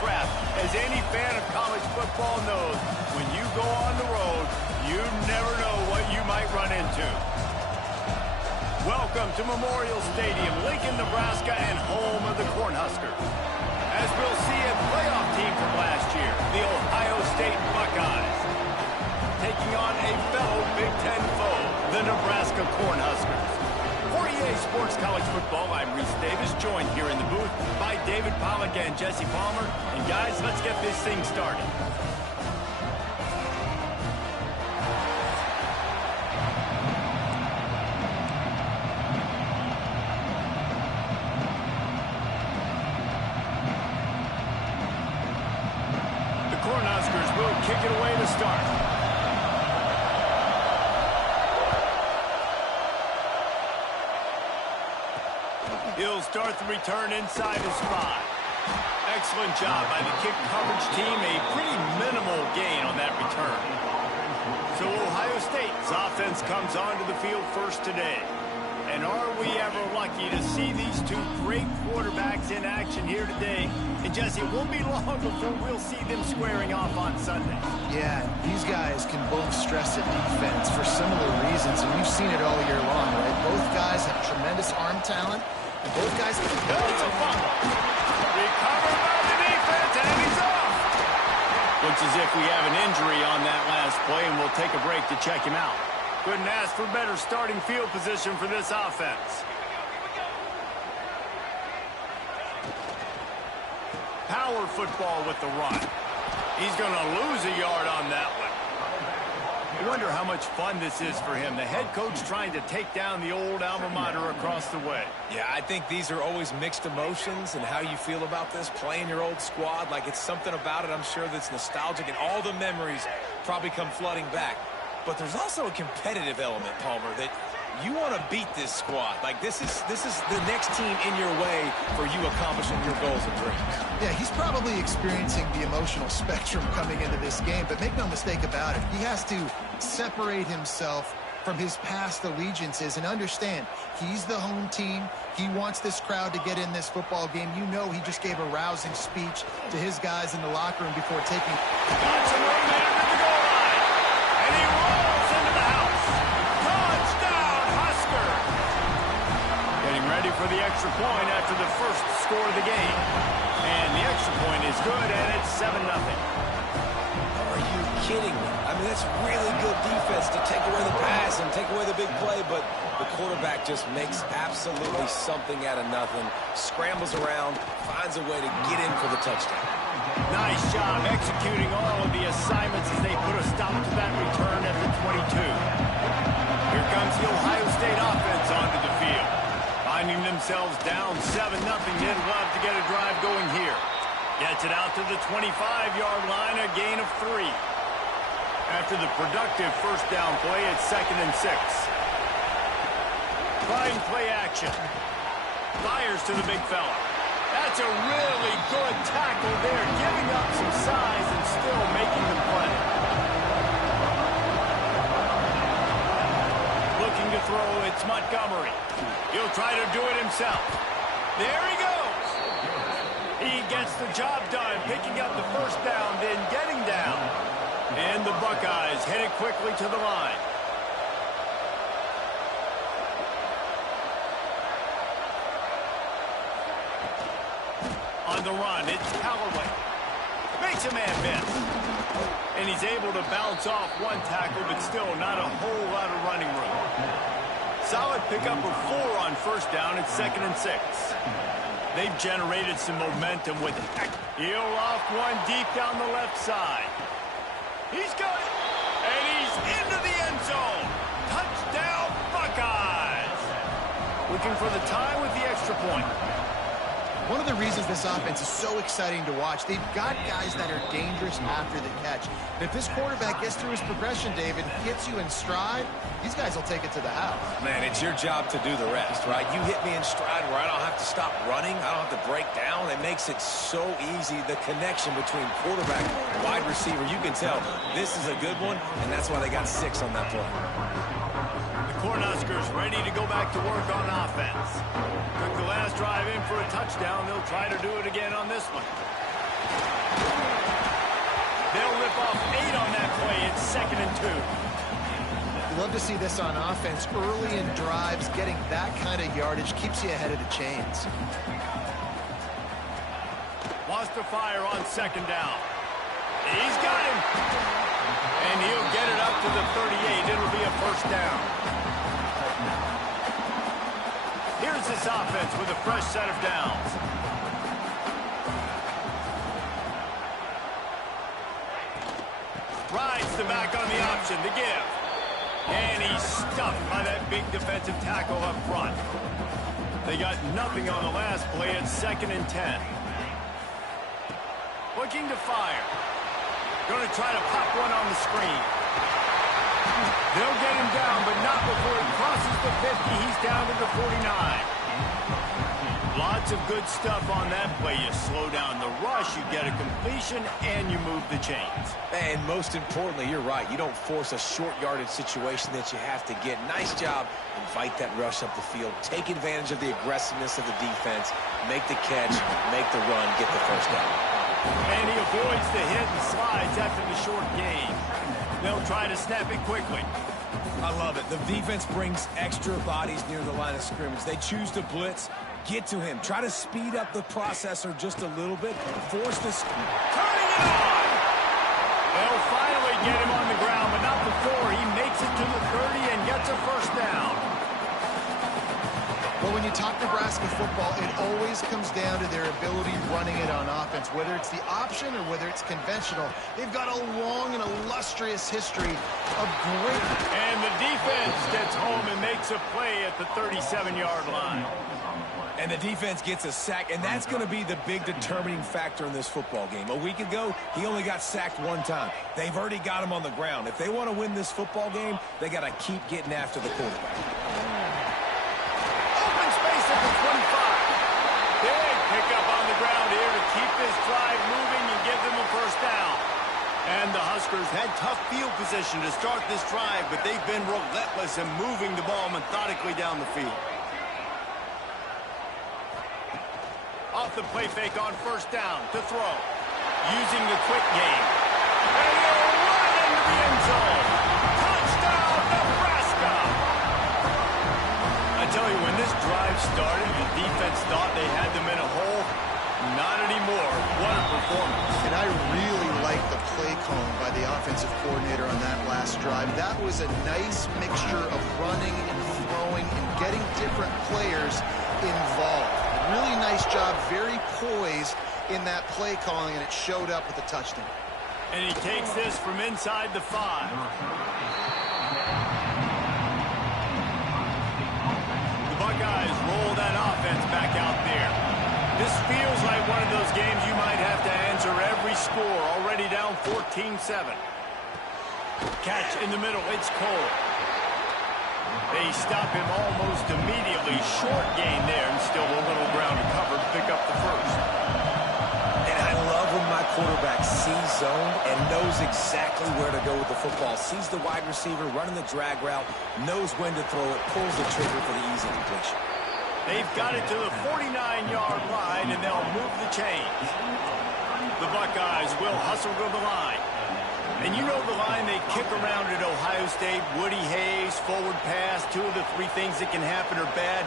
trap. As any fan of college football knows, when you go on the road, you never know what you might run into. Welcome to Memorial Stadium, Lincoln, Nebraska, and home of the Cornhuskers. As we'll see, a playoff team from last year, the Ohio State Buckeyes, taking on a fellow Big Ten foe, the Nebraska Cornhuskers. For EA Sports College Football, I'm Reese Davis, joined here in the booth by David Pollack and Jesse Palmer. And guys, let's get this thing started. The Cornhuskers will kick it away to start. He'll start the return inside his 5. Excellent job by the kick coverage team. A pretty minimal gain on that return. So Ohio State's offense comes onto the field first today. And are we ever lucky to see these two great quarterbacks in action here today? And Jesse, it won't be long before we'll see them squaring off on Sunday. Yeah, these guys can both stress at defense for similar reasons, and we've seen it all year long, right? Both guys have tremendous arm talent. And both guys can go to fumble. Recovered by the defense, and he's off. Looks as if we have an injury on that last play, and we'll take a break to check him out. Couldn't ask for better starting field position for this offense. Power football with the run. He's going to lose a yard on that one. I wonder how much fun this is for him. The head coach trying to take down the old alma mater across the way. Yeah, I think these are always mixed emotions and how you feel about this, playing your old squad. Like, it's something about it, I'm sure, that's nostalgic, and all the memories probably come flooding back. But there's also a competitive element, Palmer, that you want to beat this squad. Like, this is the next team in your way for you accomplishing your goals and dreams. Yeah, he's probably experiencing the emotional spectrum coming into this game, but make no mistake about it, he has to separate himself from his past allegiances and understand he's the home team. He wants this crowd to get in this football game. You know he just gave a rousing speech to his guys in the locker room before taking... Got some room there to the goal line. And he rolls into the house. Touchdown, Husker! Getting ready for the extra point after the first score of the game. And the extra point is good, and it's 7-0. Are you kidding me? I mean, that's really good defense to take away the pass and take away the big play, but the quarterback just makes absolutely something out of nothing, scrambles around, finds a way to get in for the touchdown. Nice job executing all of the assignments as they put a stop to that return at the 22. Here comes the Ohio State offense onto the field. Finding themselves down 7-0, they'd love to get a drive going here. Gets it out to the 25-yard line, a gain of 3. After the productive first down play, it's 2nd and 6. Trying play action. Fires to the big fella. That's a really good tackle there, giving up some size and still making the play. Looking to throw, it's Montgomery. He'll try to do it himself. There he goes. He gets the job done, picking up the first down, then getting down. And the Buckeyes headed quickly to the line. On the run, it's Callaway. Makes a man miss. And he's able to bounce off one tackle, but still not a whole lot of running room. Solid pickup of 4 on first down. It's 2nd and 6. They've generated some momentum with it. He'll loft one deep down the left side. He's got it. And he's into the end zone. Touchdown, Buckeyes. Looking for the tie with the extra point. One of the reasons this offense is so exciting to watch, they've got guys that are dangerous after the catch. And if this quarterback gets through his progression, David, hits you in stride, these guys will take it to the house. Man, it's your job to do the rest, right? You hit me in stride where I don't have to stop running. I don't have to break down. It makes it so easy. The connection between quarterback and wide receiver, you can tell this is a good one, and that's why they got 6 on that play. Cornhuskers ready to go back to work on offense. Took the last drive in for a touchdown. They'll try to do it again on this one. They'll rip off 8 on that play. It's 2nd and 2. You love to see this on offense. Early in drives, getting that kind of yardage keeps you ahead of the chains. Wants to fire on 2nd down. He's got him. And he'll get it up to the 38. It'll be a 1st down. Here's this offense with a fresh set of downs. Rides the back on the option to give. And he's stuffed by that big defensive tackle up front. They got nothing on the last play. It's 2nd and 10. Looking to fire. Going to try to pop one on the screen. They'll get him down, but not before he crosses the 50. He's down to the 49. Lots of good stuff on that play. You slow down the rush, you get a completion, and you move the chains. And most importantly, you're right. You don't force a short yardage situation that you have to get. Nice job. Invite that rush up the field. Take advantage of the aggressiveness of the defense. Make the catch, make the run, get the 1st down. And he avoids the hit and slides after the short gain. They'll try to snap it quickly. I love it. The defense brings extra bodies near the line of scrimmage. They choose to blitz. Get to him. Try to speed up the processor just a little bit. Force this. Turning it on! They'll finally get him on the ground, but not before he makes it to the 30 and gets a 1st down. Well, when you talk Nebraska football, it always comes down to their ability running it on offense, whether it's the option or whether it's conventional. They've got a long and illustrious history of great. And the defense gets home and makes a play at the 37-yard line. And the defense gets a sack, and that's going to be the big determining factor in this football game. A week ago, he only got sacked 1 time. They've already got him on the ground. If they want to win this football game, they got to keep getting after the quarterback. Open space at the 25. Big pickup on the ground here to keep this drive moving and give them a 1st down. And the Huskers had tough field position to start this drive, but they've been relentless in moving the ball methodically down the field. Off the play fake on 1st down to throw. Using the quick game. And he'll run into the end zone. Touchdown, Nebraska! I tell you, when this drive started, the defense thought they had them in a hole. Not anymore. What a performance. And I really like the play calling by the offensive coordinator on that last drive. That was a nice mixture of running and throwing and getting different players involved. Really nice job, very poised in that play calling, and it showed up with a touchdown. And he takes this from inside the 5. The Buckeyes roll that offense back out there. This feels like one of those games you might have to answer every score. Already down 14-7. Catch in the middle, it's Cole. They stop him almost immediately. Short gain there, and still a little ground to cover to pick up the 1st. And I love when my quarterback sees zone and knows exactly where to go with the football. Sees the wide receiver running the drag route, knows when to throw it, pulls the trigger for the easy completion. They've got it to the 49-yard line, and they'll move the chains. The Buckeyes will hustle to the line. And you know the line they kick around at Ohio State, Woody Hayes, forward pass, 2 of the 3 things that can happen are bad.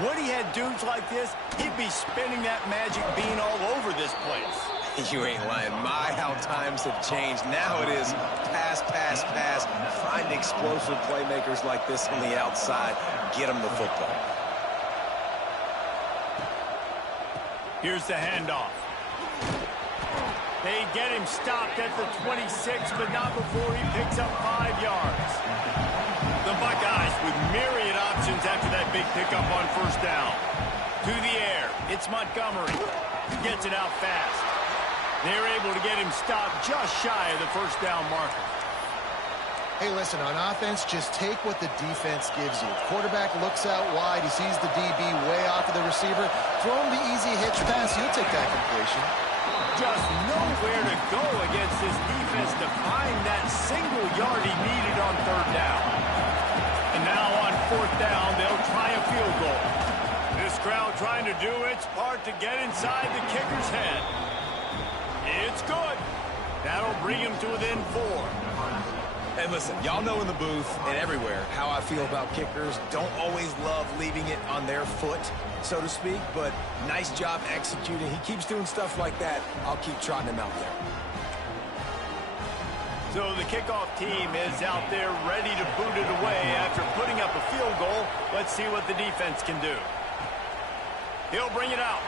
Woody had dudes like this, he'd be spinning that magic bean all over this place. You ain't lying. My, how times have changed. Now it is pass, pass, pass. Find explosive playmakers like this on the outside. Get them the football. Here's the handoff. They get him stopped at the 26, but not before he picks up 5 yards. The Buckeyes with myriad options after that big pickup on 1st down. To the air, it's Montgomery. Gets it out fast. They're able to get him stopped just shy of the 1st down marker. Hey, listen, on offense, just take what the defense gives you. Quarterback looks out wide. He sees the DB way off of the receiver. Throw him the easy hitch pass. He'll take that completion. Just nowhere to go against this defense to find that single yard he needed on 3rd down. And now on 4th down, they'll try a field goal. This crowd trying to do its part to get inside the kicker's head. It's good. That'll bring him to within 4. And listen, y'all know in the booth and everywhere how I feel about kickers. Don't always love leaving it on their foot, so to speak, but nice job executing. He keeps doing stuff like that. I'll keep trotting him out there. So the kickoff team is out there ready to boot it away after putting up a field goal. Let's see what the defense can do. He'll bring it out.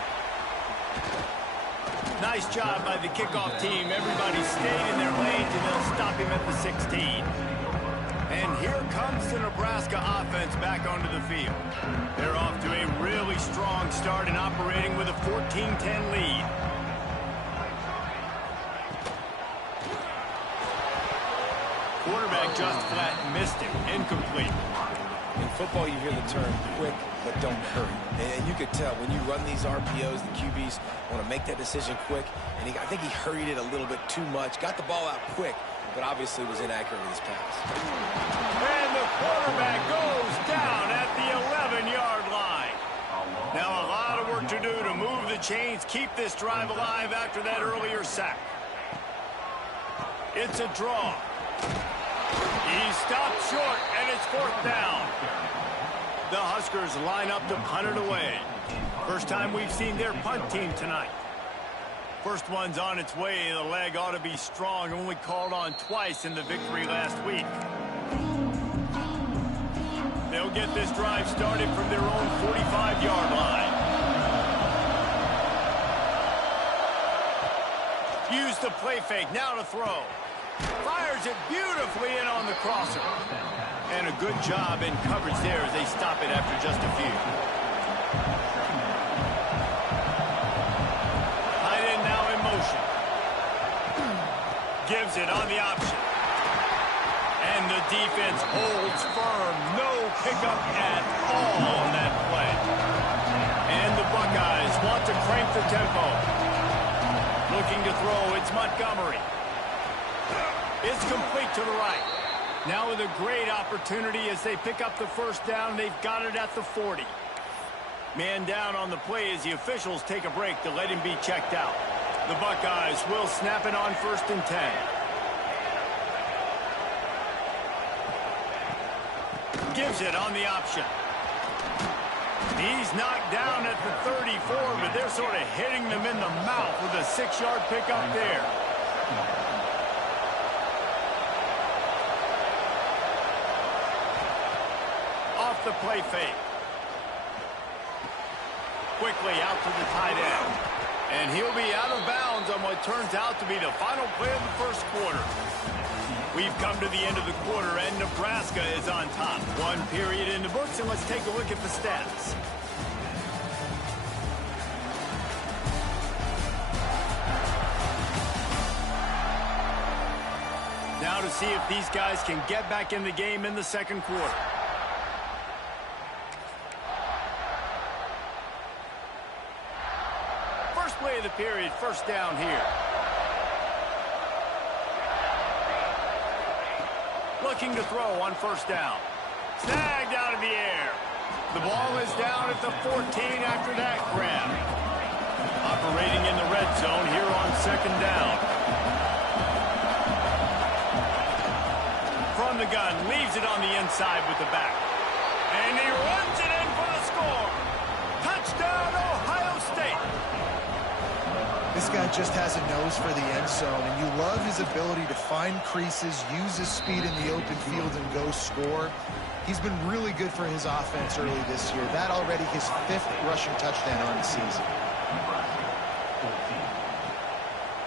Nice job by the kickoff team. Everybody stayed in their lanes, and they'll stop him at the 16. And here comes the Nebraska offense back onto the field. They're off to a really strong start and operating with a 14-10 lead. Quarterback just flat missed it. Incomplete. In football, you hear the term quick, but don't hurry. And you could tell when you run these RPOs, the QBs want to make that decision quick. And I think he hurried it a little bit too much. Got the ball out quick, but obviously was inaccurate with his pass. And the quarterback goes down at the 11-yard line. Now a lot of work to do to move the chains, keep this drive alive after that earlier sack. It's a draw. He stopped short, and it's 4th down. The Huskers line up to punt it away. First time we've seen their punt team tonight. First one's on its way. The leg ought to be strong, only called on twice in the victory last week. They'll get this drive started from their own 45-yard line. Use the play fake, now to throw. Fires it beautifully in on the crosser. And a good job in coverage there as they stop it after just a few. Tight end now in motion. Gives it on the option. And the defense holds firm. No pickup at all on that play. And the Buckeyes want to crank the tempo. Looking to throw, it's Montgomery. It's complete to the right. Now with a great opportunity as they pick up the first down. They've got it at the 40. Man down on the play as the officials take a break to let him be checked out. The Buckeyes will snap it on 1st and 10. Gives it on the option. He's knocked down at the 34, but they're sort of hitting them in the mouth with a 6-yard pickup there. Off the play fake. Quickly out to the tight end. And he'll be out of bounds on what turns out to be the final play of the first quarter. We've come to the end of the quarter, and Nebraska is on top. 1 period in the books, and let's take a look at the stats. Now to see if these guys can get back in the game in the second quarter. First play of the period, first down here. Looking to throw on first down. Snagged out of the air. The ball is down at the 14 after that grab. Operating in the red zone here on second down. From the gun, leaves it on the inside with the back. And he runs it in for the score. Touchdown, Ohio State. This guy just has a nose for the end zone, and you love his ability to find creases, use his speed in the open field, and go score. He's been really good for his offense early this year. That already his 5th rushing touchdown on the season.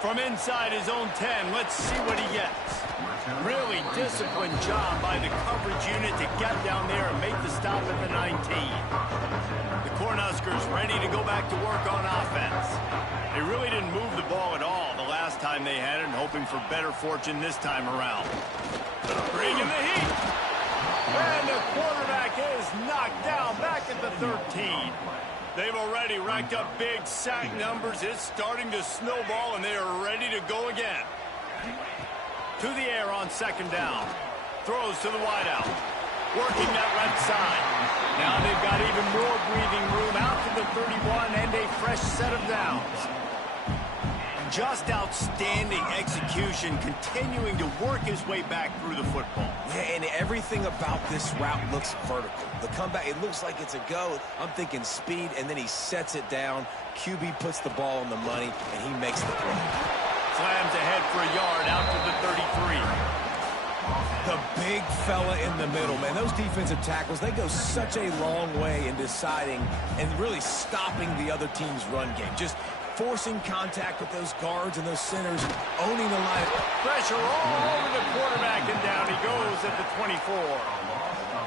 From inside his own 10, let's see what he gets. Really disciplined job by the coverage unit to get down there and make the stop at the 19. The Cornhuskers ready to go back to work on offense. They really didn't move the ball at all the last time they had it, and hoping for better fortune this time around. Bringing the heat. And the quarterback is knocked down back at the 13. They've already racked up big sack numbers. It's starting to snowball, and they are ready to go again. To the air on second down. Throws to the wideout. Working that right side. Now they've got even more breathing room out to the 31 and a fresh set of downs. Just outstanding execution, continuing to work his way back through the football. Yeah, and everything about this route looks vertical. The comeback, it looks like it's a go. I'm thinking speed, and then he sets it down. QB puts the ball on the money, and he makes the play. Slams ahead for a yard out to the 33. The big fella in the middle, man. Those defensive tackles, they go such a long way in deciding and really stopping the other team's run game. Just forcing contact with those guards and those centers, owning the line. Pressure all over the quarterback, and down he goes at the 24.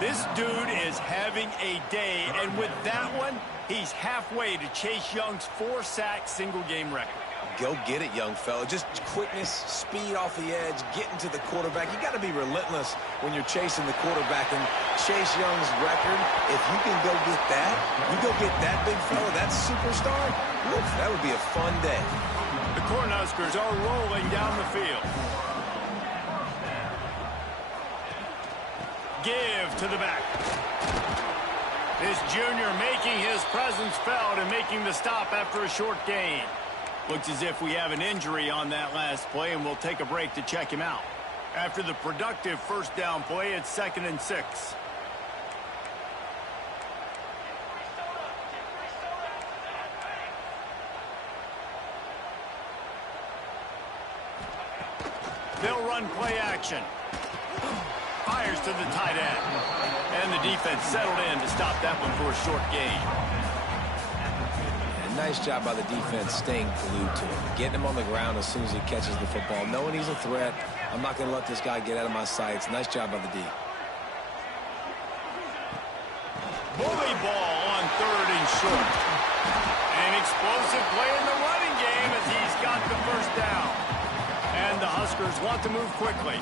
This dude is having a day, and with that one, he's halfway to Chase Young's 4-sack single-game record. Go get it, young fella. Just quickness, speed off the edge, getting to the quarterback. You got to be relentless when you're chasing the quarterback. And Chase Young's record, if you can go get that, you go get that big fella, that superstar, oof, that would be a fun day. The Cornhuskers are rolling down the field. Give to the back. This junior making his presence felt and making the stop after a short gain. Looks as if we have an injury on that last play, and we'll take a break to check him out. After the productive first down play, it's 2nd and 6. They'll run play action. Fires to the tight end. And the defense settled in to stop that one for a short gain. Nice job by the defense staying glued to him, getting him on the ground as soon as he catches the football, knowing he's a threat. I'm not going to let this guy get out of my sights. Nice job by the D. Bully ball on 3rd and short. An explosive play in the running game as he's got the first down. And the Huskers want to move quickly.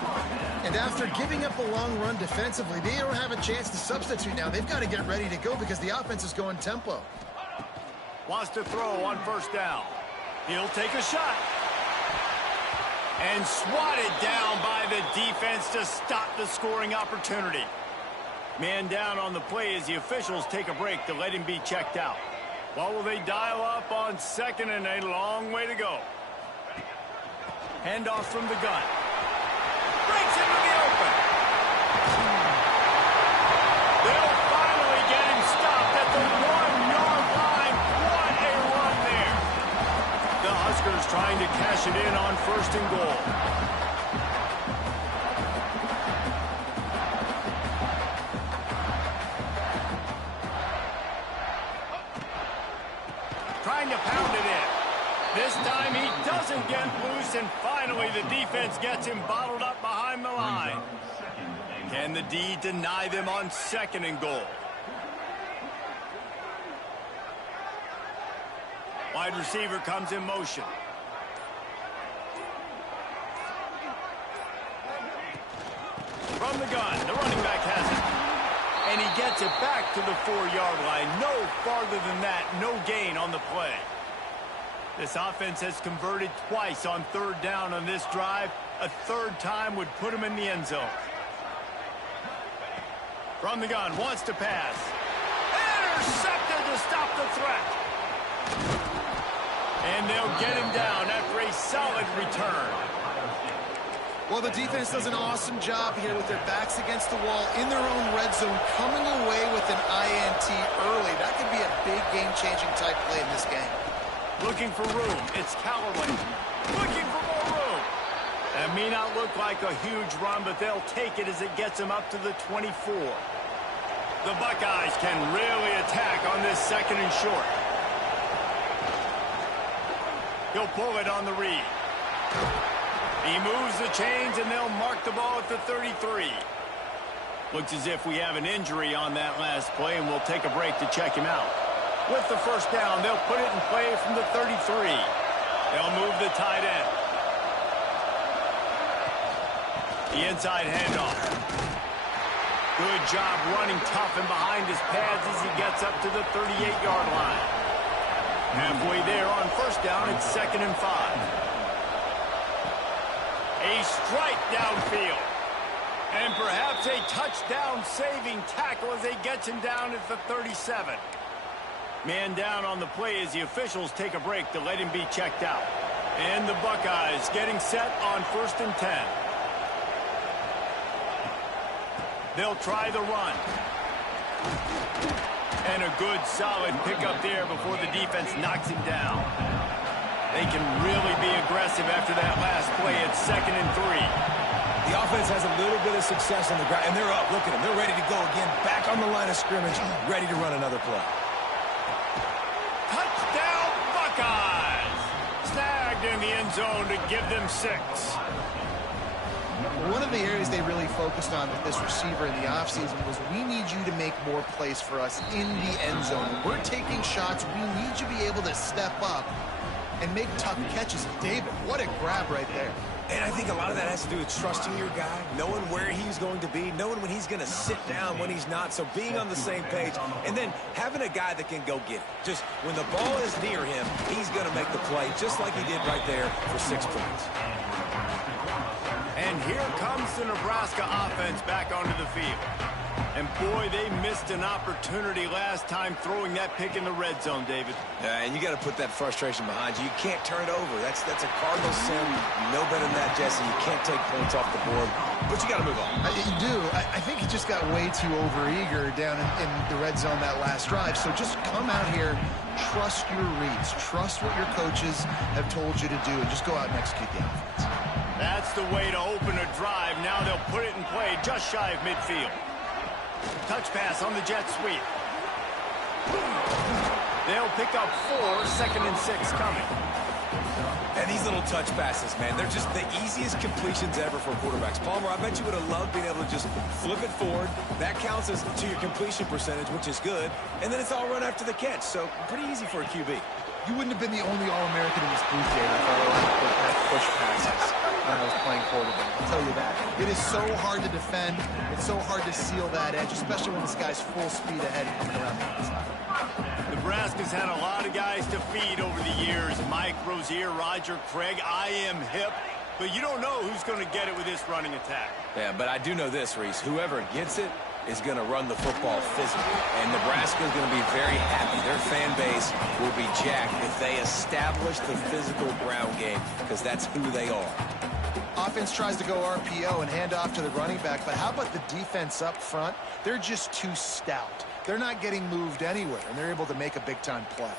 And after giving up a long run defensively, they don't have a chance to substitute now. They've got to get ready to go because the offense is going tempo. Wants to throw on first down. He'll take a shot. And swatted down by the defense to stop the scoring opportunity. Man down on the play as the officials take a break to let him be checked out. What will they dial up on 2nd and a long way to go? Handoff from the gun. Breaks into the open. They'll finally get him stopped at the 1-yard line. What a run there. The Huskers trying to cash it in on 1st and goal. Trying to pound it in. This time he doesn't get loose, and finally the defense gets him bottled up behind the line. Can the D deny them on 2nd and goal? Wide receiver comes in motion. From the gun, the running back has it. And he gets it back to the 4-yard line. No farther than that, no gain on the play. This offense has converted twice on 3rd down on this drive. A 3rd time would put him in the end zone. From the gun, wants to pass. Intercepted to stop the threat. And they'll get him down after a solid return. Well, the defense does an awesome job here with their backs against the wall in their own red zone, coming away with an INT early. That could be a big game-changing type play in this game. Looking for room. It's Callaway. Looking for more room. That may not look like a huge run, but they'll take it as it gets them up to the 24. The Buckeyes can really attack on this 2nd and short. He'll pull it on the read. He moves the chains, and they'll mark the ball at the 33. Looks as if we have an injury on that last play, and we'll take a break to check him out. With the first down, they'll put it in play from the 33. They'll move the tight end. The inside handoff. Good job running tough and behind his pads as he gets up to the 38-yard line. Halfway there on first down, it's 2nd and 5. A strike downfield. And perhaps a touchdown-saving tackle as they get him down at the 37. Man down on the play as the officials take a break to let him be checked out. And the Buckeyes getting set on 1st and 10. They'll try the run. And a good, solid pickup there before the defense knocks him down. They can really be aggressive after that last play at 2nd and 3. The offense has a little bit of success on the ground, and they're up. Look at them. They're ready to go again, back on the line of scrimmage, ready to run another play. Touchdown, Buckeyes! Snagged in the end zone to give them 6. One of the areas they really focused on with this receiver in the offseason was we need you to make more plays for us in the end zone. When we're taking shots, we need you to be able to step up and make tough catches. David, what a grab right there. And I think a lot of that has to do with trusting your guy, knowing where he's going to be, knowing when he's going to sit down, when he's not, so being on the same page, and then having a guy that can go get it. Just when the ball is near him, he's going to make the play, just like he did right there for 6 points. And here comes the Nebraska offense back onto the field. And boy, they missed an opportunity last time throwing that pick in the red zone, David. And you got to put that frustration behind you. You can't turn it over. That's a cardinal sin. You know better than that, Jesse. You can't take points off the board, but you got to move on. You do. I think he just got way too overeager down in the red zone that last drive. So just come out here, trust your reads, trust what your coaches have told you to do, and just go out and execute the offense. That's the way to open a drive. Now they'll put it in play just shy of midfield. Touch pass on the jet sweep. They'll pick up 4, 2nd and 6 coming. And these little touch passes, man, they're just the easiest completions ever for quarterbacks. Palmer, I bet you would have loved being able to just flip it forward. That counts as to your completion percentage, which is good. And then it's all run after the catch, so pretty easy for a QB. You wouldn't have been the only All-American in this booth, David, if I were push passes when I was playing quarterback. I'll tell you that. It is so hard to defend. It's so hard to seal that edge, especially when this guy's full speed ahead coming around the outside. Nebraska's had a lot of guys to feed over the years. Mike Rozier, Roger Craig, I am hip. But you don't know who's going to get it with this running attack. Yeah, but I do know this, Reese. Whoever gets it is going to run the football physically. And Nebraska is going to be very happy. Their fan base will be jacked if they establish the physical ground game, because that's who they are. Offense tries to go RPO and hand off to the running back, but how about the defense up front? They're just too stout. They're not getting moved anywhere, and they're able to make a big-time play.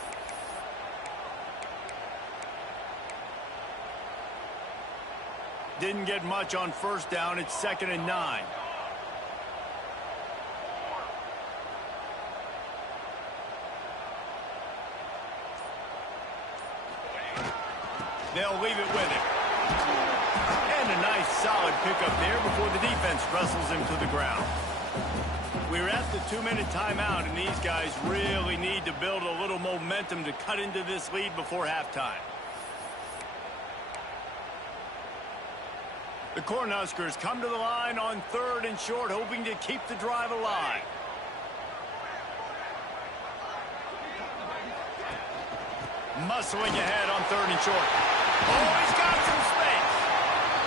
Didn't get much on 1st down. It's 2nd and 9. They'll leave it with him. And a nice solid pickup there before the defense wrestles him to the ground. We're at the 2-minute timeout, and these guys really need to build a little momentum to cut into this lead before halftime. The Cornhuskers come to the line on 3rd and short, hoping to keep the drive alive. Muscling ahead on 3rd and short. Oh, he's got some space.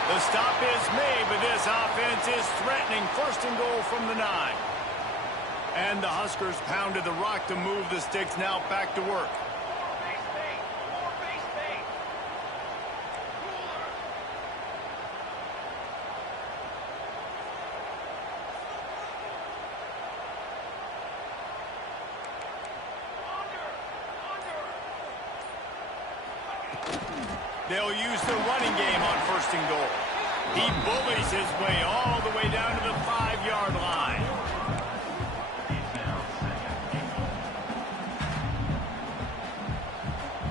The stop is made, but this offense is threatening 1st and goal from the 9. And the Huskers pounded the rock to move the sticks, now back to work. They'll use the running game on 1st and goal. He bullies his way all the way down to the 5-yard line.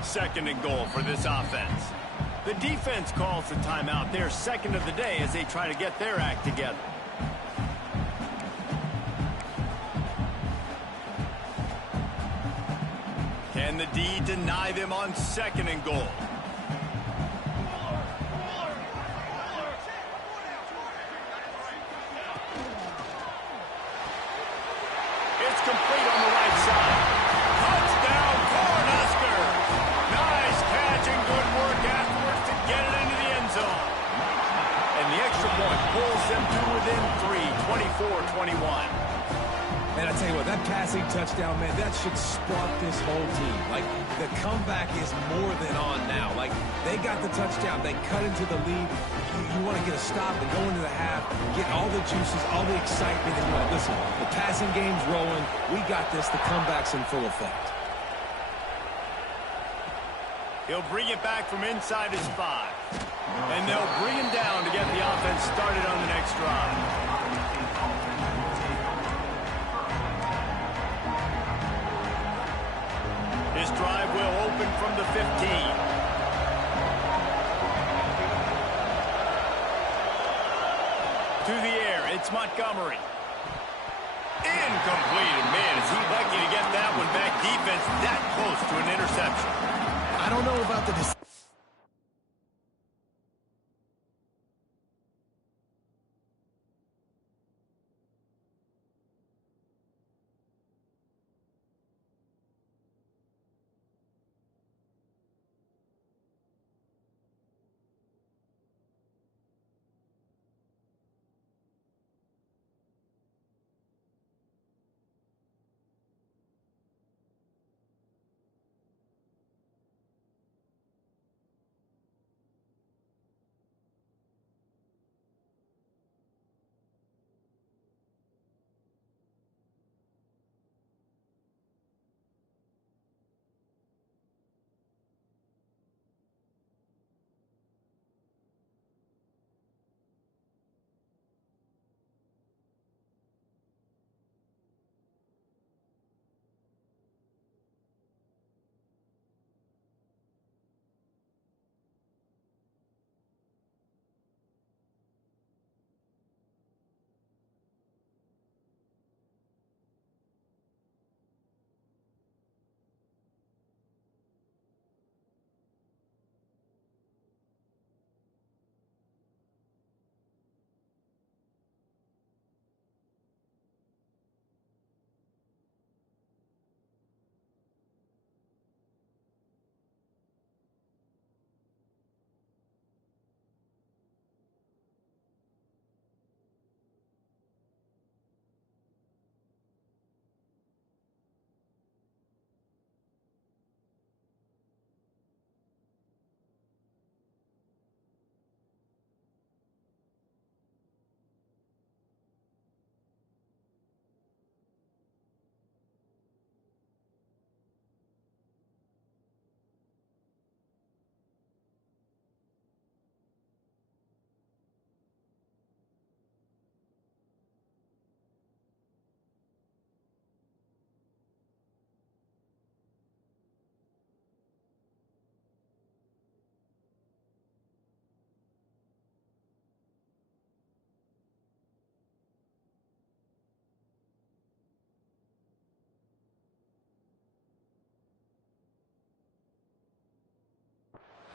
Second and goal for this offense. The defense calls the timeout. Their 2nd of the day as they try to get their act together. Can the D deny them on 2nd and goal? It's complete on the right side. Touchdown, Cornhuskers! Nice catch and good work afterwards to get it into the end zone. And the extra point pulls them to within 3, 24-21. And I tell you what, that passing touchdown, man, that should spark this whole team. Like, the comeback is more than on now. Like, they got the touchdown. They cut into the lead. You want to get a stop and go into the half, get all the juices, all the excitement. And like, listen, the passing game's rolling. We got this. The comeback's in full effect. He'll bring it back from inside his 5. And they'll bring him down to get the offense started on the next drive. This drive will open from the 15. To the air, it's Montgomery. Incomplete. And man, is he lucky to get that one back. Defense that close to an interception. I don't know about the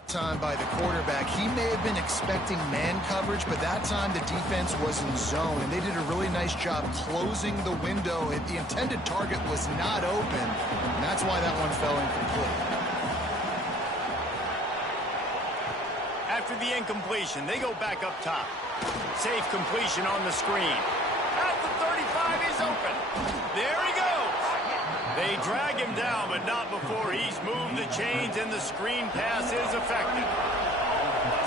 time by the quarterback. He may have been expecting man coverage, but that time the defense was in zone, and they did a really nice job closing the window. The intended target was not open, and that's why that one fell incomplete. After the incompletion, they go back up top. Safe completion on the screen. At the 35, he's open. There he goes. They drag him down, but not before he's moved the chains, and the screen pass is effective.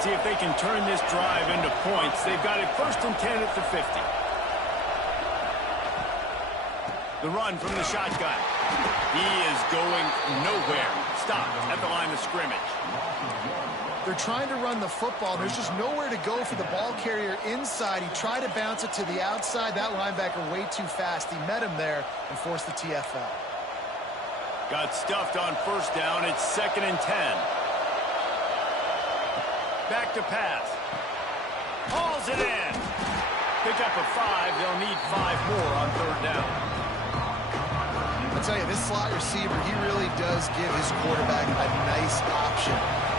See if they can turn this drive into points. They've got it 1st and 10 at the 50. The run from the shotgun. He is going nowhere. Stop at the line of scrimmage. They're trying to run the football. There's just nowhere to go for the ball carrier inside. He tried to bounce it to the outside. That linebacker way too fast. He met him there and forced the TFL. Got stuffed on 1st down. It's 2nd and 10. Back to pass. Hauls it in. Pick up a 5. They'll need 5 more on 3rd down. I'll tell you, this slot receiver, he really does give his quarterback a nice option.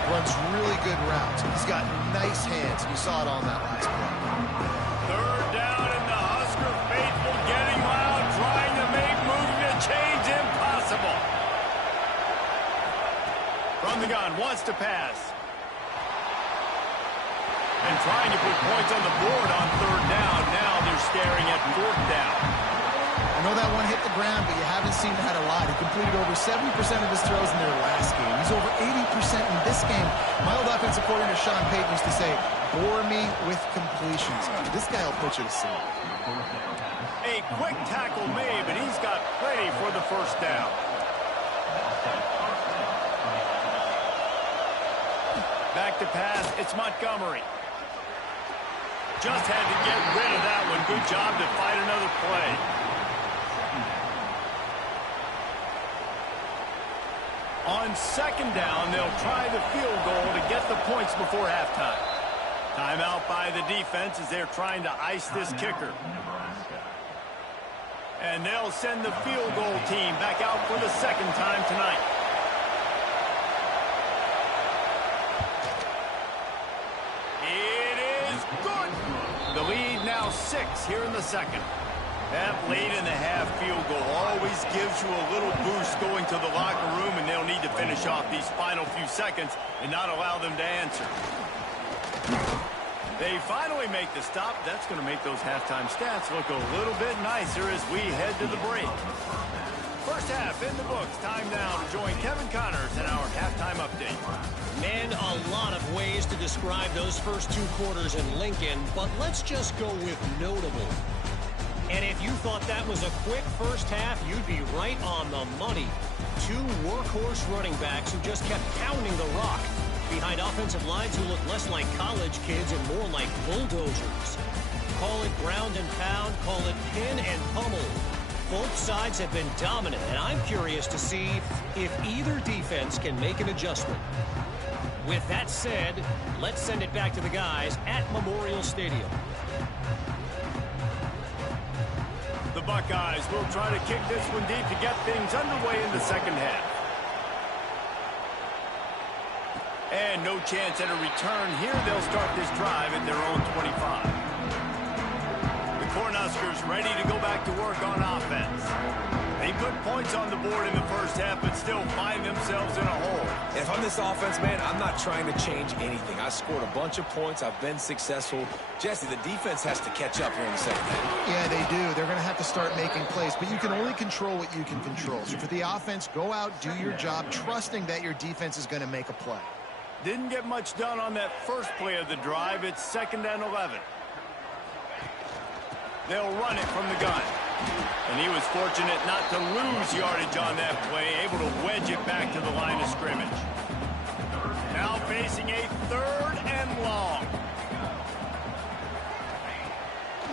Runs really good routes. He's got nice hands. You saw it on that last play. 3rd down, and the Husker faithful getting loud, trying to make moving the chains impossible. From the gun, wants to pass. And trying to put points on the board on 3rd down. Now they're staring at 4th down. And know that one hit the ground, but you haven't seen that a lot. He completed over 70% of his throws in their last game. He's over 80% in this game. My old offensive coordinator, Sean Payton, used to say, bore me with completions. This guy will put you to sleep. A quick tackle made, but he's got plenty for the first down. Back to pass, it's Montgomery. Just had to get rid of that one. Good job to fight another play. On second down, they'll try the field goal to get the points before halftime. Timeout by the defense as they're trying to ice this kicker. And they'll send the field goal team back out for the second time tonight. It is good. The lead now 6 here in the second. That late in the half field goal always gives you a little boost going to the locker room, and they'll need to finish off these final few seconds and not allow them to answer. They finally make the stop. That's going to make those halftime stats look a little bit nicer as we head to the break. First half in the books. Time now to join Kevin Connors in our halftime update. Man, a lot of ways to describe those first 2 quarters in Lincoln, but let's just go with notable. And if you thought that was a quick first half, you'd be right on the money. 2 workhorse running backs who just kept pounding the rock behind offensive lines who look less like college kids and more like bulldozers. Call it ground and pound, call it pin and pummel. Both sides have been dominant, and I'm curious to see if either defense can make an adjustment. With that said, let's send it back to the guys at Memorial Stadium. The Buckeyes will try to kick this one deep to get things underway in the second half. And no chance at a return here. They'll start this drive at their own 25. The Cornhuskers ready to go back to work on offense. They put points on the board in the first half, but still find themselves in a hole. If I'm this offense, man, I'm not trying to change anything. I scored a bunch of points. I've been successful. Jesse, the defense has to catch up here in the second half. Yeah, they do. They're going to have to start making plays, but you can only control what you can control. So for the offense, go out, do your job, trusting that your defense is going to make a play. Didn't get much done on that first play of the drive. It's 2nd and 11. They'll run it from the gun. And he was fortunate not to lose yardage on that play, able to wedge it back to the line of scrimmage. Now facing a 3rd and long.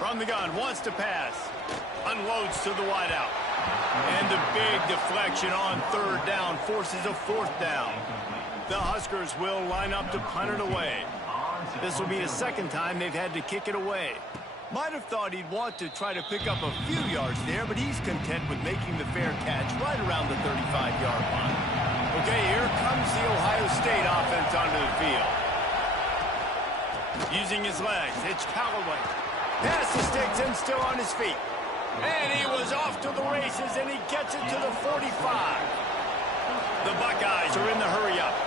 From the gun, wants to pass. Unloads to the wideout. And the big deflection on 3rd down forces a 4th down. The Huskers will line up to punt it away. This will be the 2nd time they've had to kick it away. Might have thought he'd want to try to pick up a few yards there, but he's content with making the fair catch right around the 35-yard line. Okay, here comes the Ohio State offense onto the field. Using his legs, it's Callaway. Past the sticks and still on his feet. And he was off to the races, and he gets it to the 45. The Buckeyes are in the hurry-up.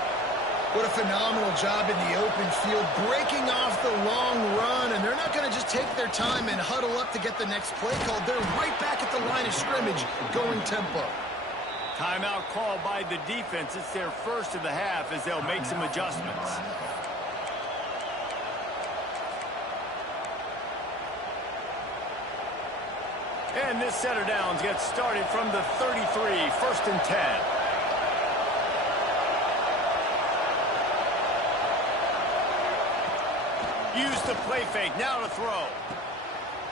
What a phenomenal job in the open field, breaking off the long run, and they're not going to just take their time and huddle up to get the next play called. They're right back at the line of scrimmage, going tempo. Timeout call by the defense. It's their first of the half as they'll make some adjustments. And this set of downs gets started from the 33, 1st and 10. Use the play fake, now to throw.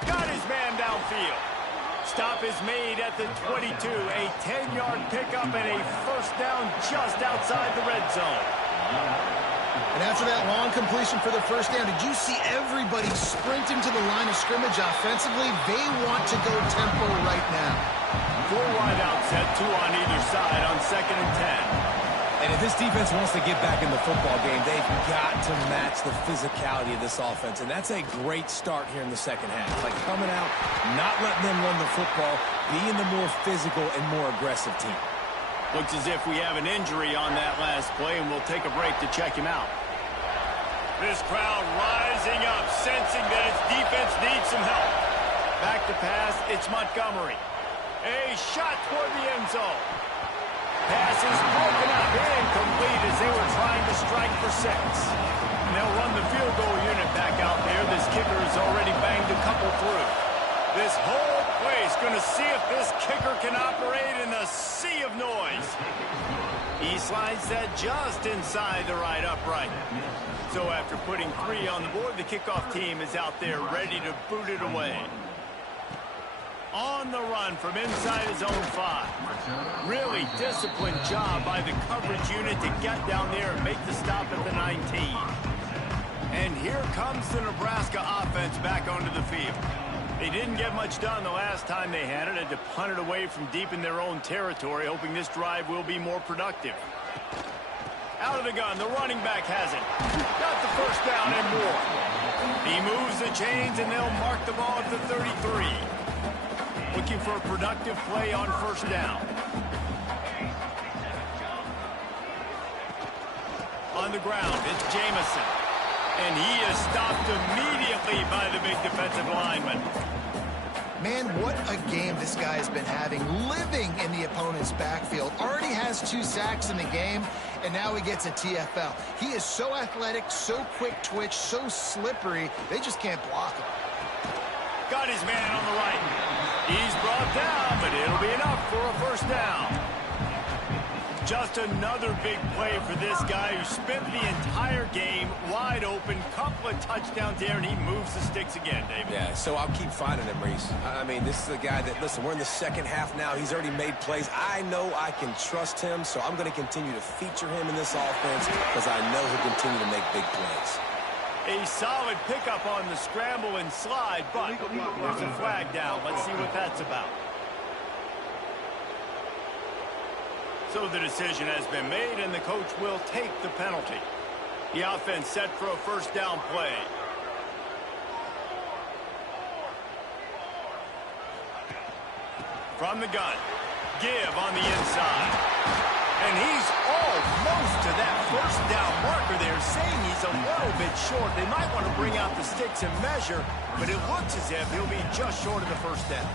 Got his man downfield. Stop is made at the 22. A 10-yard pickup and a 1st down just outside the red zone. And after that long completion for the 1st down, did you see everybody sprinting to the line of scrimmage offensively? They want to go tempo right now. 4 wideouts set, 2 on either side on 2nd and 10. And if this defense wants to get back in the football game, they've got to match the physicality of this offense. And that's a great start here in the second half. Like coming out, not letting them run the football, being the more physical and more aggressive team. Looks as if we have an injury on that last play, and we'll take a break to check him out. This crowd rising up, sensing that its defense needs some help. Back to pass, it's Montgomery. A shot toward the end zone. Pass is broken up, incomplete as they were trying to strike for 6. And they'll run the field goal unit back out there. This kicker has already banged a couple through. This whole place going to see if this kicker can operate in the sea of noise. He slides that just inside the right upright. So after putting 3 on the board, the kickoff team is out there ready to boot it away. On the run from inside his own 5. Really disciplined job by the coverage unit to get down there and make the stop at the 19. And here comes the Nebraska offense back onto the field. They didn't get much done the last time they had it. Had to punt it away from deep in their own territory, hoping this drive will be more productive. Out of the gun, the running back has it. Got the first down and more. He moves the chains, and they'll mark the ball at the 33. Looking for a productive play on first down. On the ground, it's Jamison. And he is stopped immediately by the big defensive lineman. Man, what a game this guy has been having, living in the opponent's backfield. Already has 2 sacks in the game, and now he gets a TFL. He is so athletic, so quick twitch, so slippery, they just can't block him. Got his man on the right. He's brought down, but it'll be enough for a first down. Just another big play for this guy who spent the entire game wide open. Couple of touchdowns there, and he moves the sticks again, David. Yeah, so I'll keep finding him, Reese. I mean, this is a guy that, listen, we're in the second half now. He's already made plays. I know I can trust him, so I'm going to continue to feature him in this offense because I know he'll continue to make big plays. A solid pickup on the scramble and slide, but there's a flag down. Let's see what that's about. So the decision has been made, and the coach will take the penalty. The offense set for a first down play. From the gun, give on the inside. And he's almost to that first down marker there, saying he's a little bit short. They might want to bring out the sticks and measure, but it looks as if he'll be just short of the first down.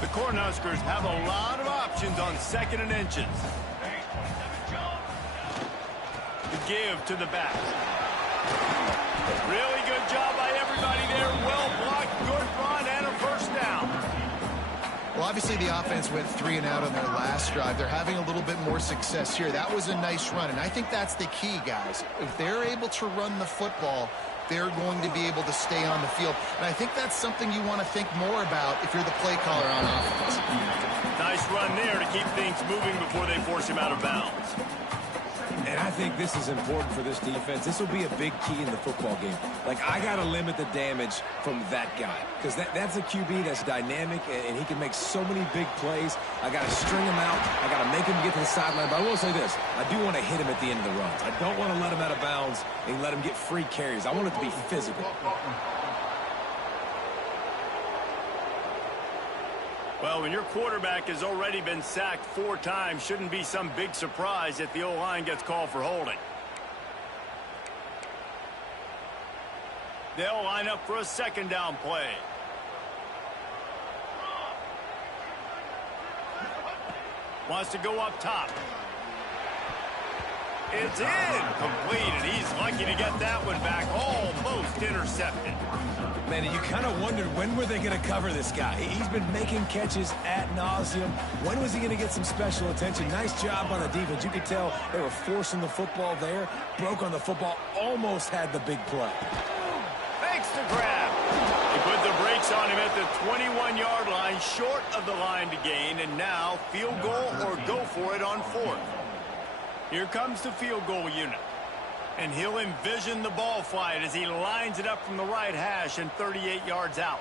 The Cornhuskers have a lot of options on 2nd and inches. The give to the back. Really good job by everybody there. Well blocked, good run, and a first down. Well, obviously the offense went 3 and out on their last drive. They're having a little bit more success here. That was a nice run, and I think that's the key, guys. If they're able to run the football, they're going to be able to stay on the field. And I think that's something you want to think more about if you're the play caller on offense. Nice run there to keep things moving before they force him out of bounds. And I think this is important for this defense. This will be a big key in the football game. Like, I got to limit the damage from that guy because that's a QB that's dynamic, and he can make so many big plays. I got to string him out. I got to make him get to the sideline. But I will say this. I do want to hit him at the end of the runs. I don't want to let him out of bounds and let him get free carries. I want it to be physical. Well, when your quarterback has already been sacked 4 times, shouldn't be some big surprise if the O-line gets called for holding. They'll line up for a second down play. Wants to go up top. It's incomplete, and he's lucky to get that one back. Almost intercepted. Man, you kind of wondered when were they going to cover this guy. He's been making catches ad nauseum. When was he going to get some special attention? Nice job on the defense. You could tell they were forcing the football there. Broke on the football. Almost had the big play. Makes the grab. He put the brakes on him at the 21-yard line, short of the line to gain, and now field goal or go for it on 4th. Here comes the field goal unit. And he'll envision the ball flight as he lines it up from the right hash and 38 yards out.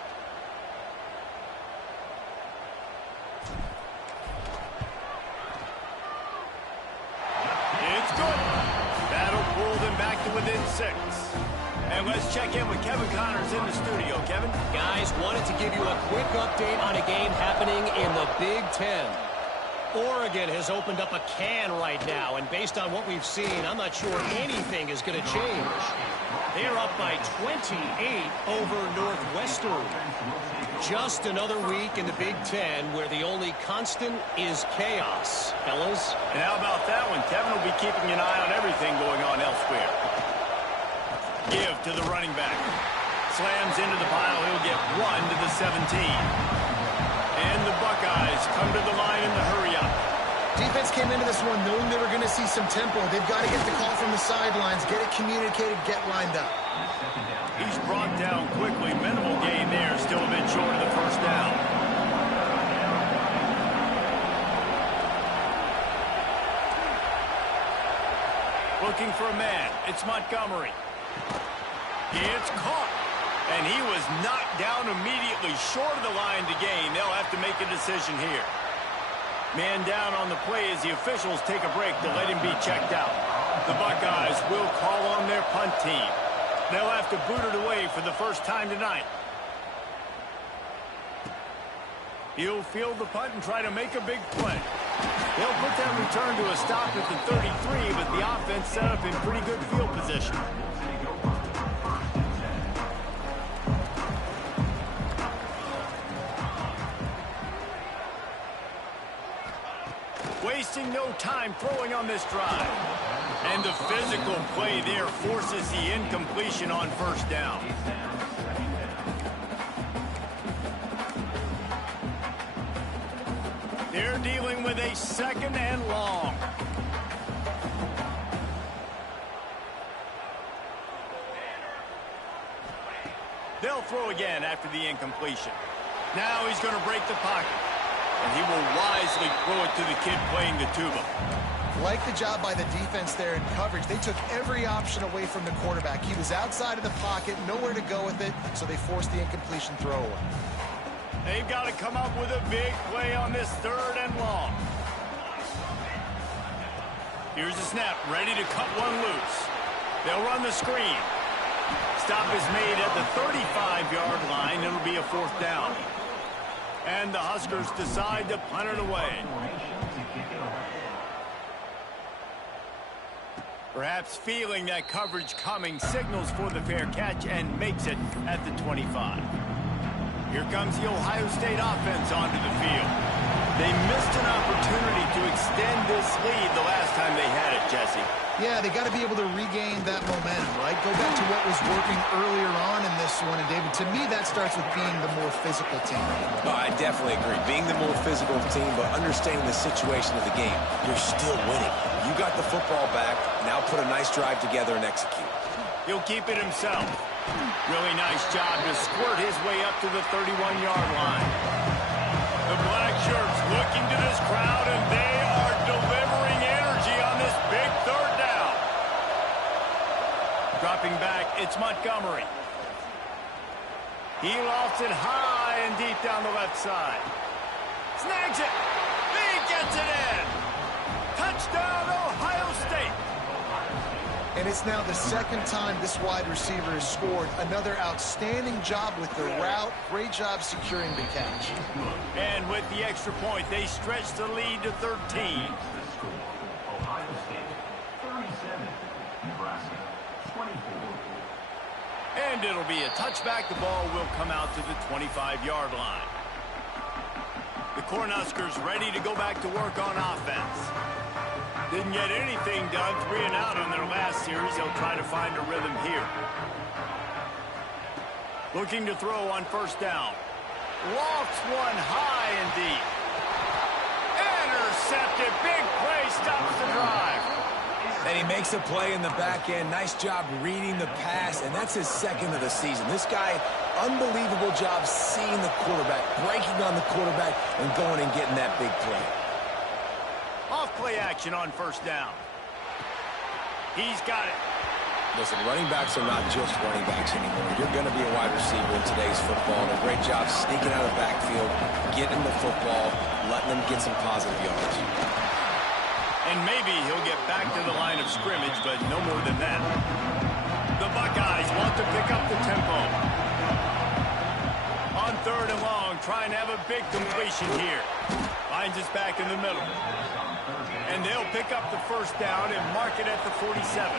It's good. That'll pull them back to within 6. And let's check in with Kevin Connors in the studio. Kevin? Guys, wanted to give you a quick update on a game happening in the Big Ten. Oregon has opened up a can right now, and based on what we've seen, I'm not sure anything is going to change. They're up by 28 over Northwestern. just another week in the Big Ten where the only constant is chaos, fellas. And how about that one? Kevin will be keeping an eye on everything going on elsewhere. Give to the running back. Slams into the pile. He'll get 1 to the 17. And the Buckeyes come to the line in the hurry-up. Defense came into this one knowing they were going to see some tempo. They've got to get the call from the sidelines, get it communicated, get lined up. He's brought down quickly. Minimal gain there. Still a bit short of the first down. Looking for a man. It's Montgomery. It's caught. And he was knocked down immediately short of the line to gain. They'll have to make a decision here. Man down on the play as the officials take a break to let him be checked out. The Buckeyes will call on their punt team. They'll have to boot it away for the first time tonight. He'll field the punt and try to make a big play. They'll put that return to a stop at the 33, but the offense set up in pretty good field position. Wasting no time throwing on this drive. And the physical play there forces the incompletion on first down. They're dealing with a 2nd and long. They'll throw again after the incompletion. Now he's going to break the pocket. And he will wisely throw it to the kid playing the tuba. Like the job by the defense there in coverage. They took every option away from the quarterback. He was outside of the pocket, nowhere to go with it, so they forced the incompletion throw away. They've got to come up with a big play on this 3rd and long. Here's the snap, ready to cut one loose. They'll run the screen. Stop is made at the 35-yard line. It'll be a 4th down. And the Huskers decide to punt it away. Perhaps feeling that coverage coming, signals for the fair catch and makes it at the 25. Here comes the Ohio State offense onto the field. They missed an opportunity to extend this lead the last time they had it, Jesse. Yeah, they got to be able to regain that momentum, right? Go back to what was working earlier on in this one. And, David, to me, that starts with being the more physical team. Oh, I definitely agree. Being the more physical team, but understanding the situation of the game. You're still winning. You got the football back. Now put a nice drive together and execute. He'll keep it himself. Really nice job to squirt his way up to the 31-yard line. The black shirts looking to this crowd, and they are delivering energy on this big 3rd down. Dropping back, it's Montgomery. He lofts it high and deep down the left side. Snags it. He gets it in. Touchdown, Ohio State. And it's now the 2nd time this wide receiver has scored. Another outstanding job with the route. Great job securing the catch. And with the extra point, they stretch the lead to 13. Ohio State, 37. Nebraska, 24. And it'll be a touchback. The ball will come out to the 25-yard line. The Cornhuskers ready to go back to work on offense. Didn't get anything done, 3 and out on their last series. They'll try to find a rhythm here. Looking to throw on first down. Lofts one high and deep. Intercepted. Big play stops the drive. And he makes a play in the back end. Nice job reading the pass, and that's his 2nd of the season. This guy, unbelievable job seeing the quarterback, breaking on the quarterback, and going and getting that big play. Off play action on first down. He's got it. Listen, running backs are not just running backs anymore. You're going to be a wide receiver in today's football. And a great job sneaking out of the backfield, getting the football, letting them get some positive yards. And maybe he'll get back to the line of scrimmage, but no more than that. The Buckeyes want to pick up the tempo. On 3rd and long, trying to have a big completion here. Finds us back in the middle. And they'll pick up the first down and mark it at the 47.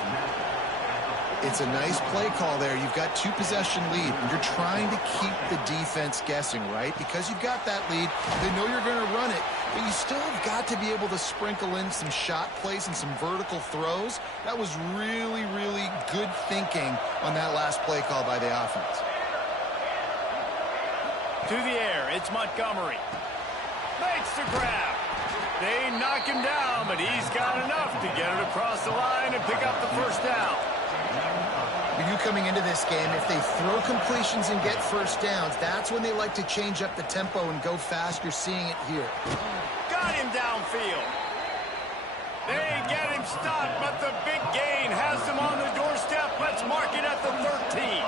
It's a nice play call there. You've got 2-possession lead. You're trying to keep the defense guessing, right? Because you've got that lead, they know you're going to run it, but you still have got to be able to sprinkle in some shot plays and some vertical throws. That was really, really good thinking on that last play call by the offense. To the air, it's Montgomery. Makes the grab. They knock him down, but he's got enough to get it across the line and pick up the first down. For you coming into this game, if they throw completions and get first downs, that's when they like to change up the tempo and go fast. You're seeing it here. Got him downfield. They get him stopped, but the big gain has them on the doorstep. Let's mark it at the 13.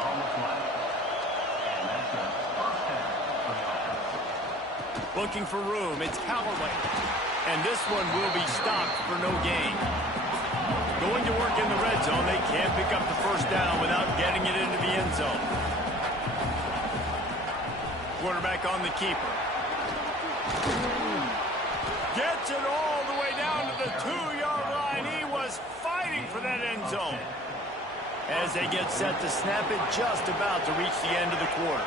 Looking for room, it's Callaway. And this one will be stopped for no gain. Going to work in the red zone, they can't pick up the first down without getting it into the end zone. Quarterback on the keeper. Gets it all the way down to the 2-yard line. He was fighting for that end zone. As they get set to snap it, just about to reach the end of the quarter.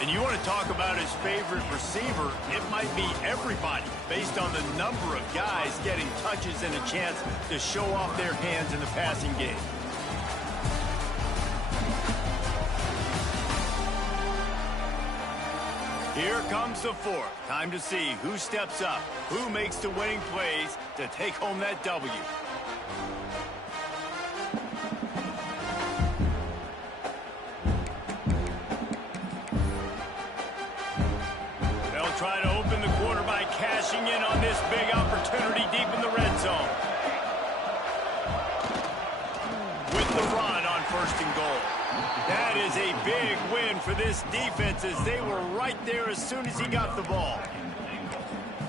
And you want to talk about his favorite receiver, it might be everybody, based on the number of guys getting touches and a chance to show off their hands in the passing game. Here comes the fourth. Time to see who steps up, who makes the winning plays to take home that W. Try to open the quarter by cashing in on this big opportunity deep in the red zone. With the run on 1st and goal. That is a big win for this defense as they were right there as soon as he got the ball.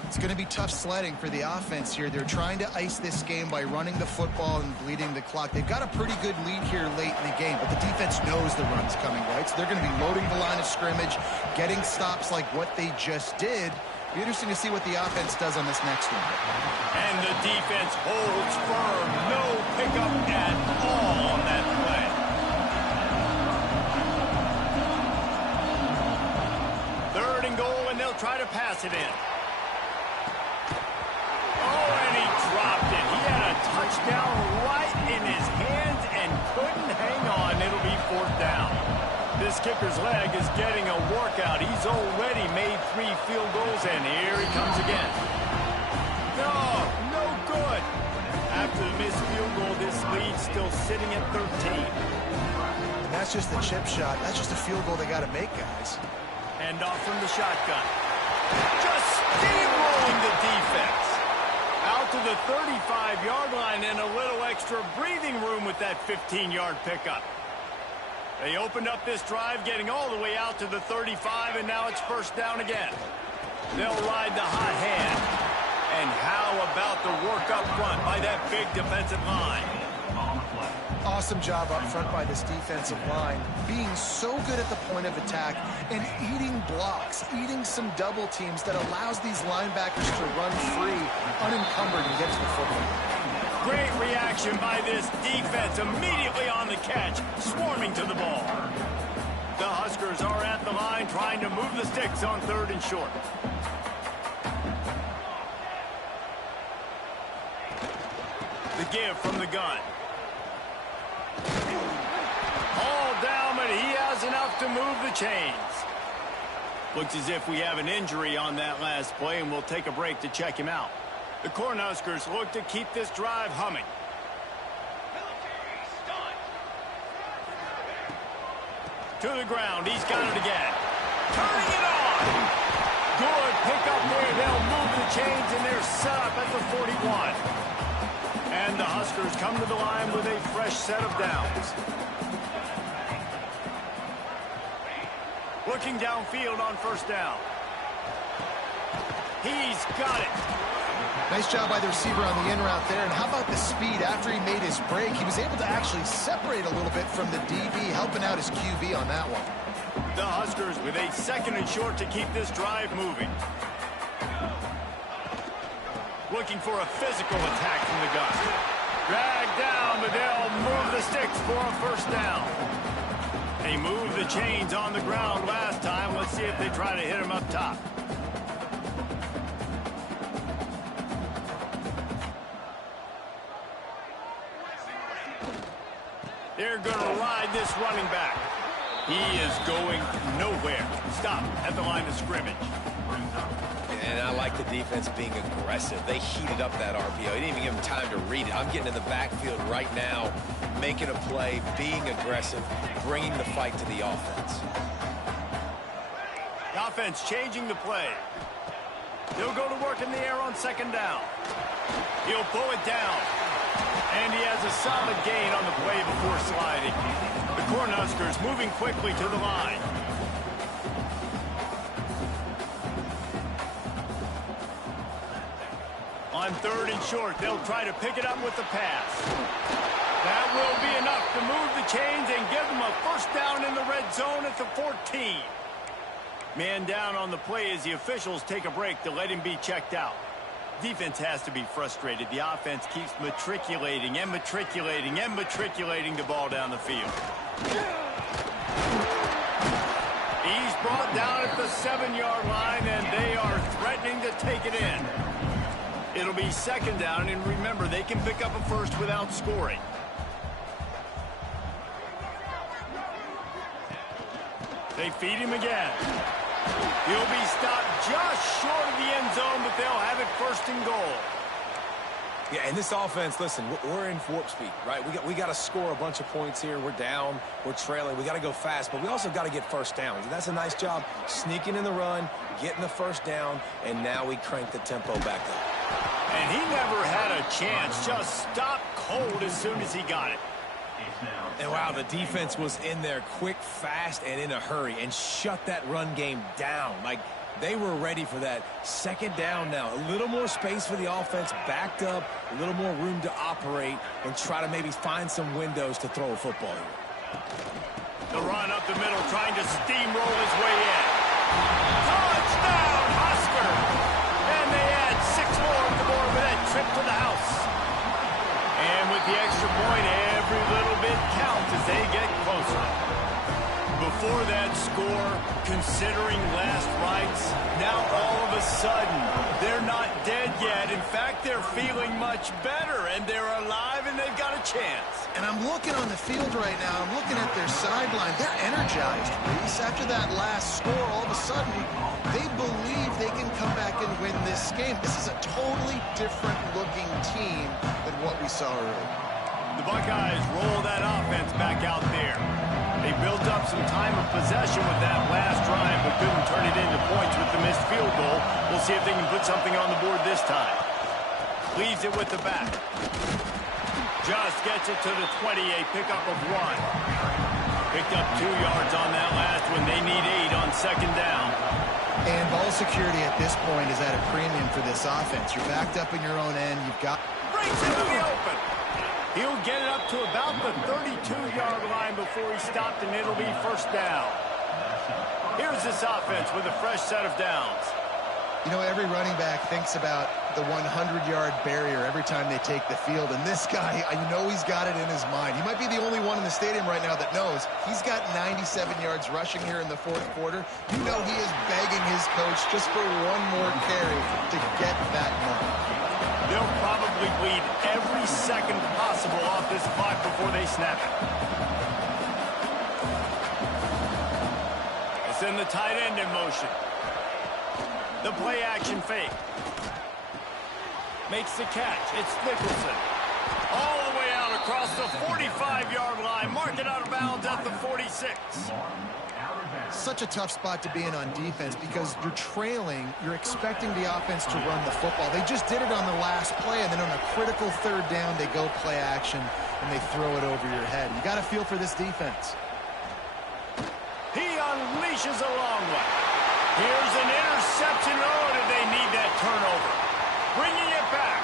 It's going to be tough sledding for the offense here. They're trying to ice this game by running the football and bleeding the clock. They've got a pretty good lead here late in the game, but the defense knows the run's coming, right? So they're going to be loading the line of scrimmage, getting stops like what they just did. It'll be interesting to see what the offense does on this next one. And the defense holds firm. No pickup at all on that play. Third and goal, and they'll try to pass it in. Dropped it. He had a touchdown right in his hands and couldn't hang on. It'll be 4th down. This kicker's leg is getting a workout. He's already made 3 field goals, and here he comes again. No good. After the missed field goal, this lead's still sitting at 13. And that's just the chip shot. That's just a field goal they got to make, guys. Hand off from the shotgun. Just steamrolling the defense. Out to the 35-yard line and a little extra breathing room with that 15-yard pickup. They opened up this drive, getting all the way out to the 35, and now it's 1st down again. They'll ride the hot hand. And how about the work up front by that big defensive line? Awesome job up front by this defensive line, being so good at the point of attack and eating blocks, eating some double teams that allows these linebackers to run free, unencumbered, and get to the football. Great reaction by this defense, immediately on the catch, swarming to the ball. The Huskers are at the line trying to move the sticks on 3rd and short. The give from the gun. All down, but he has enough to move the chains. Looks as if we have an injury on that last play, and we'll take a break to check him out. The Cornhuskers look to keep this drive humming. To the ground, he's got it again. Turning it on! Good pickup there. They'll move the chains, and they're set up at the 41. And the Huskers come to the line with a fresh set of downs. Looking downfield on 1st down. He's got it. Nice job by the receiver on the in route there. And how about the speed after he made his break? He was able to actually separate a little bit from the DB, helping out his QB on that one. The Huskers with a 2nd and short to keep this drive moving. Looking for a physical attack from the gun. Dragged down, but they'll move the sticks for a first down. They moved the chains on the ground last time. Let's see if they try to hit him up top. They're going to ride this running back. He is going nowhere. Stop at the line of scrimmage. And I like the defense being aggressive. They heated up that RPO. They didn't even give him time to read it. I'm getting in the backfield right now, making a play, being aggressive, bringing the fight to the offense. The offense changing the play. He'll go to work in the air on second down. He'll pull it down. And he has a solid gain on the play before sliding. The Cornhuskers moving quickly to the line. On 3rd and short, they'll try to pick it up with the pass. That will be enough to move the chains and give them a first down in the red zone at the 14. Man down on the play as the officials take a break to let him be checked out. Defense has to be frustrated. The offense keeps matriculating and matriculating and matriculating the ball down the field. He's brought down at the 7-yard line, and they are threatening to take it in. It'll be second down, and remember, they can pick up a first without scoring. They feed him again. He'll be stopped just short of the end zone, but they'll have it 1st and goal. Yeah, and this offense, listen, we're in warp speed, right? We got to score a bunch of points here. We're down. We're trailing. We got to go fast, but we also got to get first downs. And that's a nice job sneaking in the run, getting the first down, and now we crank the tempo back up. And he never had a chance. Just stopped cold as soon as he got it. And wow, the defense was in there quick, fast, and in a hurry and shut that run game down. Like, they were ready for that. Second down now. A little more space for the offense, backed up, a little more room to operate and try to maybe find some windows to throw a football here. The run up the middle, trying to steamroll his way in. Touchdown, Husker! And they add 6 more on the board with that trip to the house. And with the extra point, every little bit counts as they get closer. Before that score, considering last rites, now all of a sudden, they're not dead yet. In fact, they're feeling much better, and they're alive, and they've got a chance. And I'm looking on the field right now. I'm looking at their sideline. They're energized, Reese. After that last score, all of a sudden, they believe they can come back and win this game. This is a totally different-looking team than what we saw earlier. The Buckeyes roll that offense back out there. They built up some time of possession with that last drive, but couldn't turn it into points with the missed field goal. We'll see if they can put something on the board this time. Leaves it with the back. Just gets it to the 20, a pickup of 1. Picked up 2 yards on that last one. They need 8 on second down. And ball security at this point is at a premium for this offense. You're backed up in your own end. You've got... Breaks into the open. He'll get it up to about the 32-yard line before he stopped, and it'll be first down. Here's this offense with a fresh set of downs. You know, every running back thinks about the 100-yard barrier every time they take the field, and this guy, I know he's got it in his mind. He might be the only one in the stadium right now that knows he's got 97 yards rushing here in the 4th quarter. You know he is begging his coach just for one more carry to get that number. They'll probably bleed every second possible off this clock before they snap it. It's in the tight end in motion. The play action fake. Makes the catch. It's Nicholson. All the way out across the 45-yard line. Mark it out of bounds at the 46. Such a tough spot to be in on defense because you're trailing, you're expecting the offense to run the football. They just did it on the last play, and then on a critical 3rd down, they go play action, and they throw it over your head. You got to feel for this defense. He unleashes a long one. Here's an interception. Oh, did they need that turnover? Bringing it back.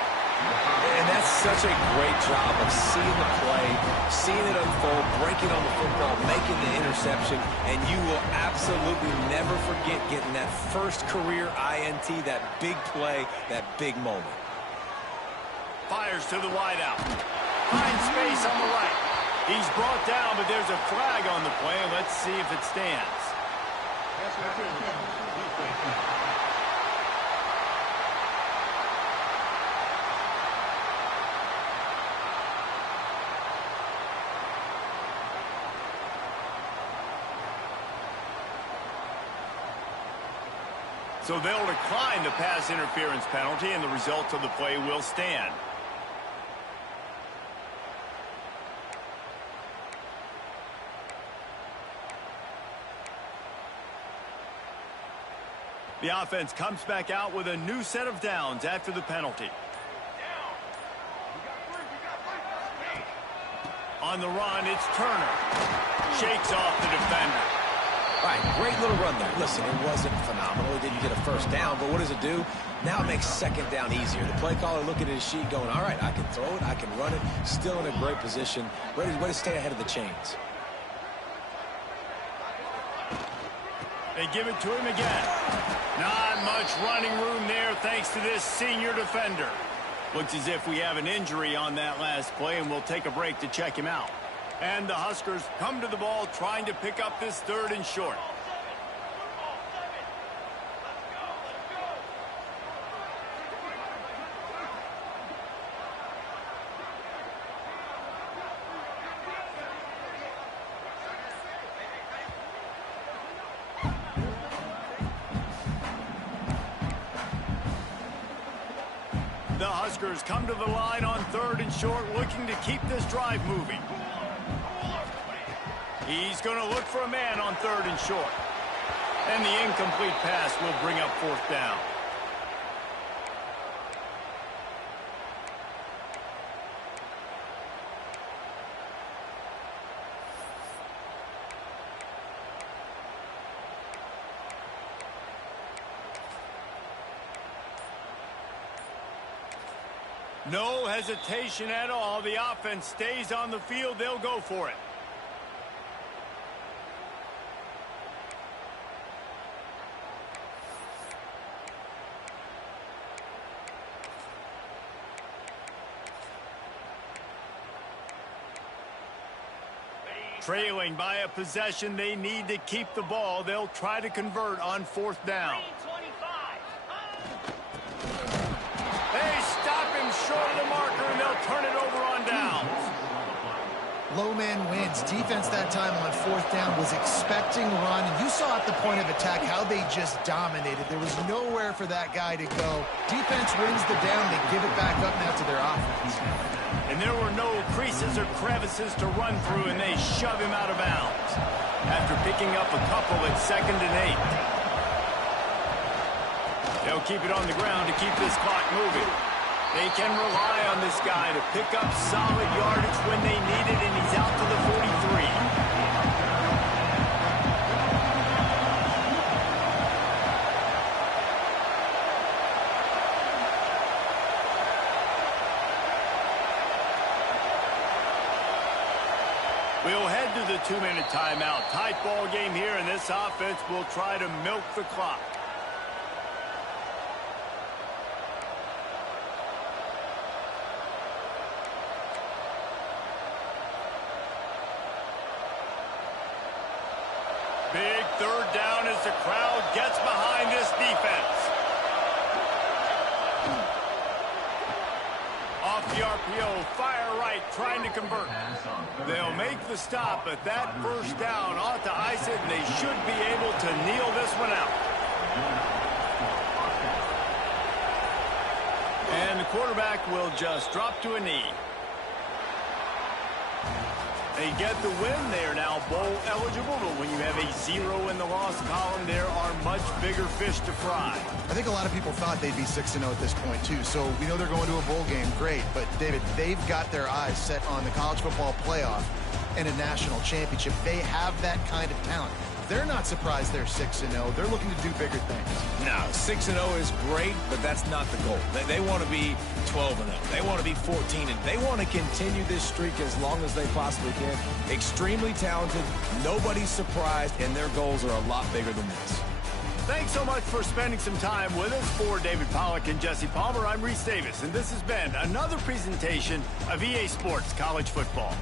And That's such a great job of seeing the play, seeing it unfold, breaking on the football, making the interception, and you will absolutely never forget getting that first career INT, that big play, that big moment. Fires to the wideout. Finds space on the right. He's brought down, but there's a flag on the play. Let's see if it stands. So they'll decline the pass interference penalty, and the result of the play will stand. The offense comes back out with a new set of downs after the penalty. On the run, it's Turner. Shakes off the defender. All right, great little run there. Listen, it wasn't phenomenal. He didn't get a first down, but what does it do? Now it makes second down easier. The play caller looking at his sheet going, all right, I can throw it, I can run it, still in a great position, ready to stay ahead of the chains. They give it to him again. Not much running room there thanks to this senior defender. Looks as if we have an injury on that last play, and we'll take a break to check him out. And the Huskers come to the ball trying to pick up this 3rd and short. The Huskers come to the line on 3rd and short, looking to keep this drive moving. He's going to look for a man on 3rd and short. And the incomplete pass will bring up 4th down. No hesitation at all. The offense stays on the field. They'll go for it. Trailing by a possession, they need to keep the ball. They'll try to convert on 4th down. They stop him short of the marker, and they'll turn it over on downs. Low man wins. Defense that time on 4th down was expecting run, and you saw at the point of attack how they just dominated. There was nowhere for that guy to go. Defense wins the down. They give it back up now to their offense. And there were no creases or crevices to run through, and they shove him out of bounds after picking up a couple at 2nd and 8. They'll keep it on the ground to keep this clock moving. They can rely on this guy to pick up solid yardage when they need it, and he's out to the 43. We'll head to the 2-minute timeout. Tight ball game here, and this offense will try to milk the clock. Big 3rd down as the crowd gets behind this defense. Off the RPO, fire right, trying to convert. They'll make the stop, but that 1st down ought to ice it, and they should be able to kneel this one out. And the quarterback will just drop to a knee. They get the win. They are now bowl eligible, but when you have a 0 in the loss column, there are much bigger fish to fry. I think a lot of people thought they'd be 6-0 at this point, too. So we know they're going to a bowl game. Great. But, David, they've got their eyes set on the college football playoff and a national championship. They have that kind of talent. They're not surprised they're 6-0. They're looking to do bigger things. No, 6-0 is great, but that's not the goal. They want to be 12-0. They want to be 14-0. They want to continue this streak as long as they possibly can. Extremely talented. Nobody's surprised, and their goals are a lot bigger than this. Thanks so much for spending some time with us. For David Pollack and Jesse Palmer, I'm Reese Davis, and this has been another presentation of EA Sports College Football.